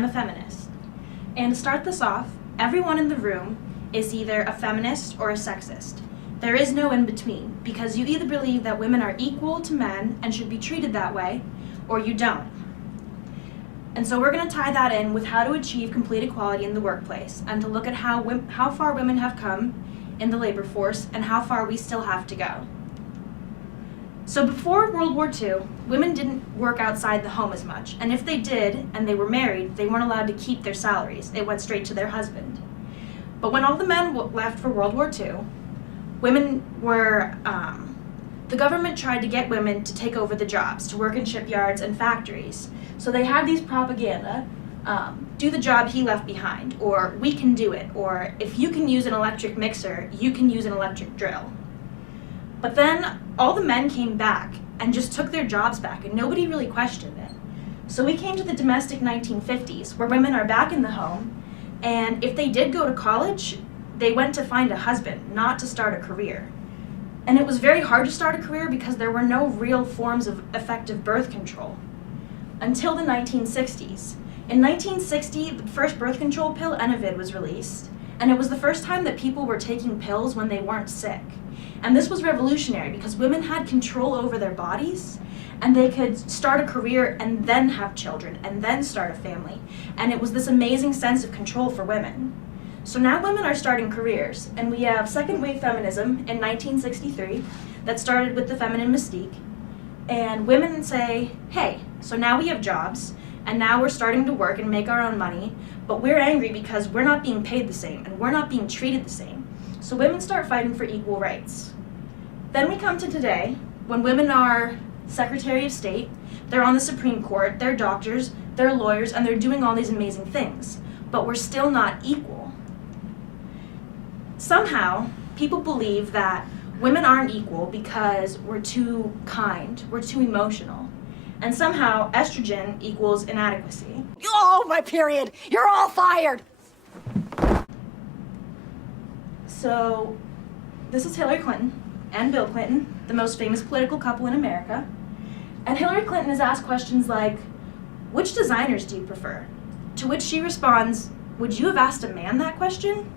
I'm a feminist. And to start this off, everyone in the room is either a feminist or a sexist. There is no in between, because you either believe that women are equal to men and should be treated that way, or you don't. And so we're going to tie that in with how to achieve complete equality in the workplace, and to look at how far women have come in the labor force and how far we still have to go. So before World War II, women didn't work outside the home as much, and if they did and they were married, they weren't allowed to keep their salaries. It went straight to their husband. But when all the men left for World War II, women were, the government tried to get women to take over the jobs, to work in shipyards and factories. So they had these propaganda, do the job he left behind, or we can do it, or if you can use an electric mixer, you can use an electric drill. But then all the men came back and just took their jobs back, and nobody really questioned it. So we came to the domestic 1950s, where women are back in the home, and if they did go to college, they went to find a husband, not to start a career. And it was very hard to start a career because there were no real forms of effective birth control until the 1960s. In 1960, the first birth control pill, Enovid, was released, and it was the first time that people were taking pills when they weren't sick. And this was revolutionary because women had control over their bodies, and they could start a career and then have children and then start a family. And it was this amazing sense of control for women. So now women are starting careers, and we have second wave feminism in 1963 that started with the feminine mystique. And women say, hey, so now we have jobs, and now we're starting to work and make our own money, but we're angry because we're not being paid the same and we're not being treated the same. So women start fighting for equal rights. Then we come to today, when women are Secretary of State, they're on the Supreme Court, they're doctors, they're lawyers, and they're doing all these amazing things, but we're still not equal. Somehow, people believe that women aren't equal because we're too kind, we're too emotional, and somehow estrogen equals inadequacy. Oh, my period! You're all fired! So, this is Hillary Clinton and Bill Clinton, the most famous political couple in America. And Hillary Clinton is asked questions like, which designers do you prefer? To which she responds, would you have asked a man that question?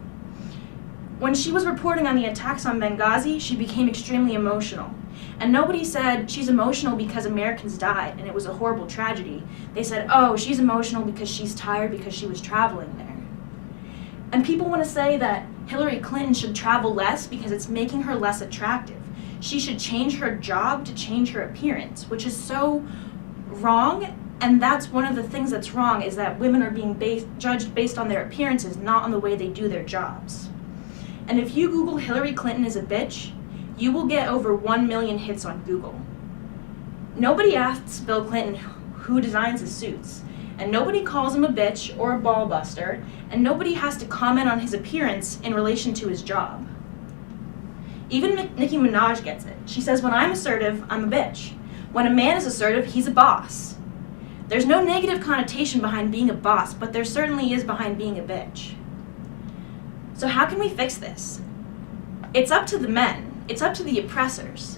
When she was reporting on the attacks on Benghazi, she became extremely emotional. And nobody said she's emotional because Americans died and it was a horrible tragedy. They said, oh, she's emotional because she's tired because she was traveling there. And people want to say that Hillary Clinton should travel less because it's making her less attractive. She should change her job to change her appearance, which is so wrong. And that's one of the things that's wrong, is that women are being judged based on their appearances, not on the way they do their jobs. And if you Google Hillary Clinton is a bitch, you will get over 1 million hits on Google. Nobody asks Bill Clinton who designs his suits, and nobody calls him a bitch or a ball buster, and nobody has to comment on his appearance in relation to his job. Even Nicki Minaj gets it. She says, when I'm assertive, I'm a bitch. When a man is assertive, he's a boss. There's no negative connotation behind being a boss, but there certainly is behind being a bitch. So how can we fix this? It's up to the men. It's up to the oppressors.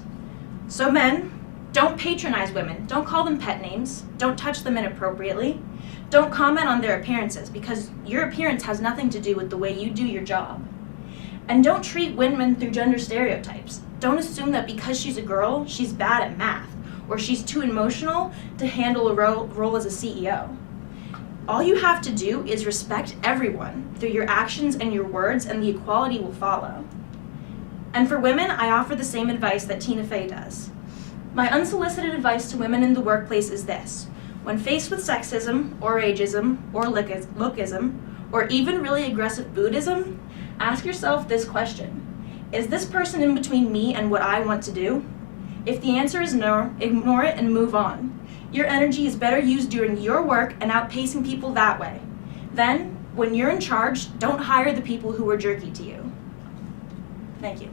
So men, don't patronize women. Don't call them pet names. Don't touch them inappropriately. Don't comment on their appearances, because your appearance has nothing to do with the way you do your job. And don't treat women through gender stereotypes. Don't assume that because she's a girl, she's bad at math, or she's too emotional to handle a role as a CEO. All you have to do is respect everyone through your actions and your words, and the equality will follow. And for women, I offer the same advice that Tina Fey does. My unsolicited advice to women in the workplace is this: when faced with sexism, or ageism, or lookism, or even really aggressive Buddhism, ask yourself this question: is this person in between me and what I want to do? If the answer is no, ignore it and move on. Your energy is better used doing your work and outpacing people that way. Then, when you're in charge, don't hire the people who are jerky to you. Thank you.